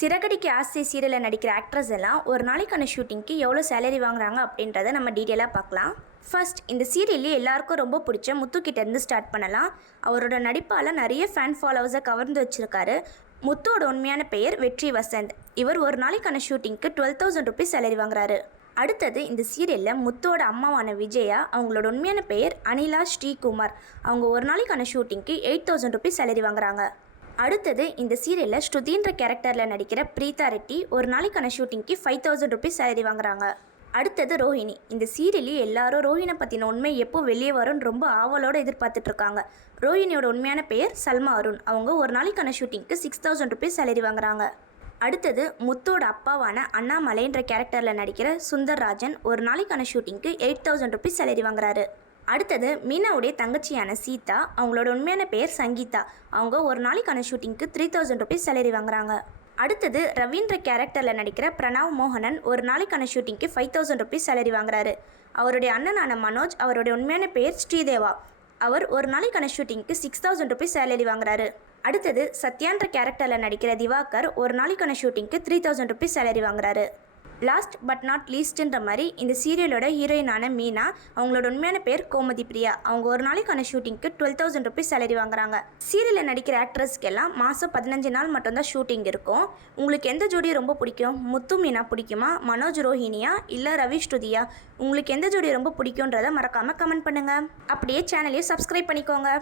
சிறகடிக்க ஆசை சீரியலில் நடிக்கிற ஆக்ட்ரஸ் எல்லாம் ஒரு நாளைக்கான ஷூட்டிங்க்கு எவ்வளோ சேலரி வாங்குறாங்க அப்படின்றத நம்ம டீட்டெயிலாக பார்க்கலாம். ஃபர்ஸ்ட், இந்த சீரியல்லே எல்லாருக்கும் ரொம்ப பிடிச்ச முத்துக்கிட்டேருந்து ஸ்டார்ட் பண்ணலாம். அவரோட நடிப்பால் நிறைய ஃபேன் ஃபாலோவர்ஸை கவர்ந்து வச்சுருக்காரு. முத்தோட உண்மையான பெயர் வெற்றி வசந்த். இவர் ஒரு நாளைக்கான ஷூட்டிங்க்கு 12,000 ருபீஸ் சேலரி வாங்குறாரு. அடுத்தது, இந்த சீரியலில் முத்தோட அம்மாவான விஜயா, அவங்களோட உண்மையான பெயர் அனிலா ஸ்ரீகுமார். அவங்க ஒரு நாளைக்கான ஷூட்டிங்க்கு 8,000 ருபீஸ் சேலரி வாங்குறாங்க. அடுத்தது, இந்த சீரியலில் ஸ்ருதின்ற கேரக்டரில் நடிக்கிற பிரீதா ரெட்டி ஒரு நாளைக்கான ஷூட்டிங்க்கு 5,000 ருபீஸ் சேலரி வாங்குறாங்க. அடுத்தது ரோஹிணி. இந்த சீரியலே எல்லாரும் ரோஹிணை பற்றின உண்மை எப்போ வெளியே வரும்னு ரொம்ப ஆவலோடு எதிர்பார்த்துட்ருக்காங்க. ரோஹிணியோட உண்மையான பெயர் சல்மா அருண். அவங்க ஒரு நாளைக்கான ஷூட்டிங்க்கு 6,000 ருபீஸ் சேலரி வாங்குறாங்க. அடுத்தது, முத்தோட அப்பாவான அண்ணாமலைன்ற கேரக்டரில் நடிக்கிற சுந்தர்ராஜன் ஒரு நாளைக்கான ஷூட்டிங்க்கு 8,000 ருபீஸ் சேலரி வாங்குறாரு. அடுத்தது, மீனாவுடைய தங்கச்சியான சீதா, அவங்களோட உண்மையான பெயர் சங்கீதா. அவங்க ஒரு நாளைக்கான ஷூட்டிங்க்கு 3,000 ருபீஸ் சேலரி வாங்குறாங்க. அடுத்தது, ரவீந்திர கேரக்டரில் நடிக்கிற பிரணவ் மோகனன் ஒரு நாளைக்கான ஷூட்டிங்க்கு 5,000 ருபீஸ் சேலரி வாங்குறாரு. அவருடைய அண்ணனான மனோஜ், அவருடைய உண்மையான பெயர் ஸ்ரீதேவா. அவர் ஒரு நாளைக்கான ஷூட்டிங்க்கு 6,000 ருபீஸ் சேலரி வாங்குறாரு. அடுத்தது, சத்யான்ற கேரக்டரில் நடிக்கிற திவாகர் ஒரு நாளைக்கான ஷூட்டிங்க்கு 3,000 ருபீஸ் சேலரி வாங்குறாரு. லாஸ்ட் பட் நாட் லீஸ்ட்ன்ற மாதிரி இந்த சீரியலோட ஹீரோயினான மீனா, அவங்களோட உண்மையான பேர் கோமதி பிரியா. அவங்க ஒரு நாளைக்கான ஷூட்டிங்க்கு 12,000 ருபீஸ் சேலரி வாங்குறாங்க. சீரியலில் நடிக்கிற ஆக்ட்ரஸ்க்கெல்லாம் மாதம் 15 நாள் மட்டும்தான் ஷூட்டிங் இருக்கும். உங்களுக்கு எந்த ஜோடி ரொம்ப பிடிக்கும்? முத்து மீனா பிடிக்குமா, மனோஜ் ரோஹிணியா, இல்லை ரவி ஸ்ருதியா? உங்களுக்கு எந்த ஜோடி ரொம்ப பிடிக்குன்றதை மறக்காமல் கமெண்ட் பண்ணுங்கள். அப்படியே சேனலையும் சப்ஸ்கிரைப் பண்ணிக்கோங்க.